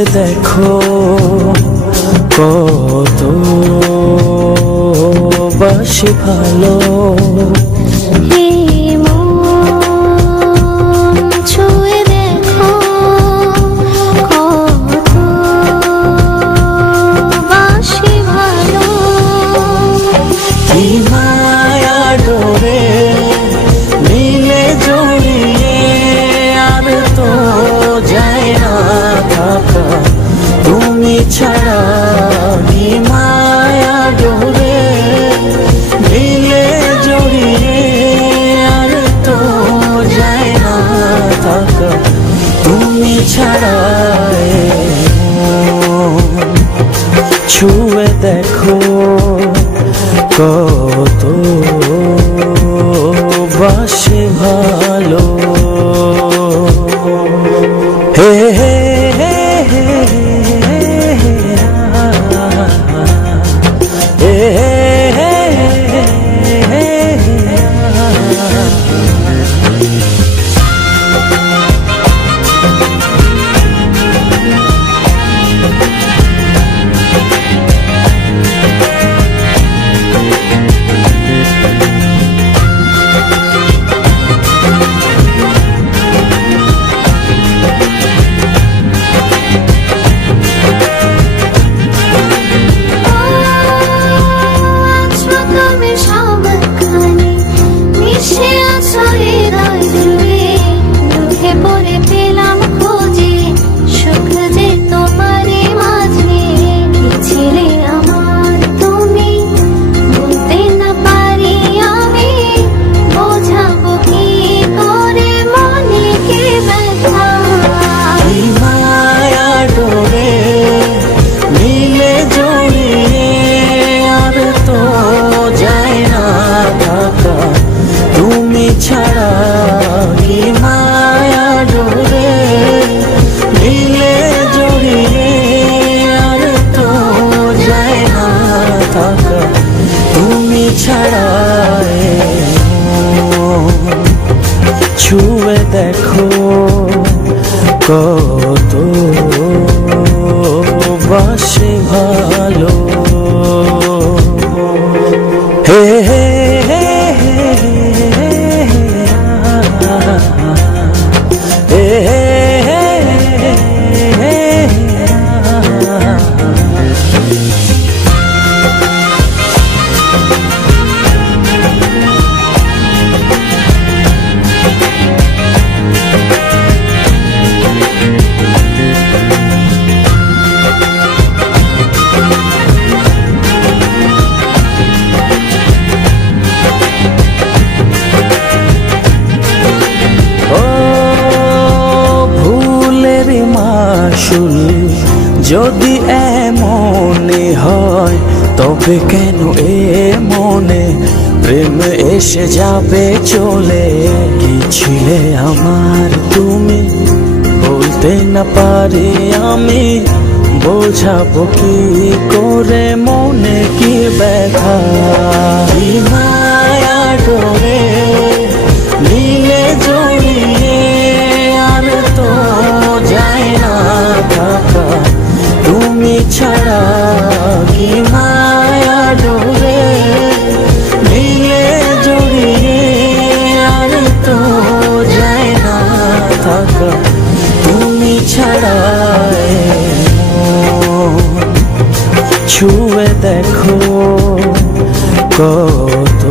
ছুঁয়ে দেখো কত বাসি ভালো। ছাড়া কি মায়া ডোরে দিলে জড়িয়ে আর তো যায় না থাকা তুমি ছাড়া। ছুঁয়ে দেখো কত বাসি ভালো। হে হে ছাড়া কি মায়া ডোরে দিলে জড়িয়ে আর তো যায় না থাকা তুমি ছাড়া। ছুঁয়ে দেখো কত বাসি ভালো। হে হে যদি এমনে হয় তবে কেন মনে প্রেম এসে যাবে চলে। কি ছিলে আমার তুমি বলতে না পারি আমি বোঝাবো কি করে মনে কি ব্যথা। মায়া ডোরে দিলে জড়িয়ে আর তো যায় না থাকা তুমি ছাড়া কি মায়া ডোরে দিলে জড়িয়ে আর তো যায় না থাকা তুমি ছাড়া। ছুঁয়ে দেখো কত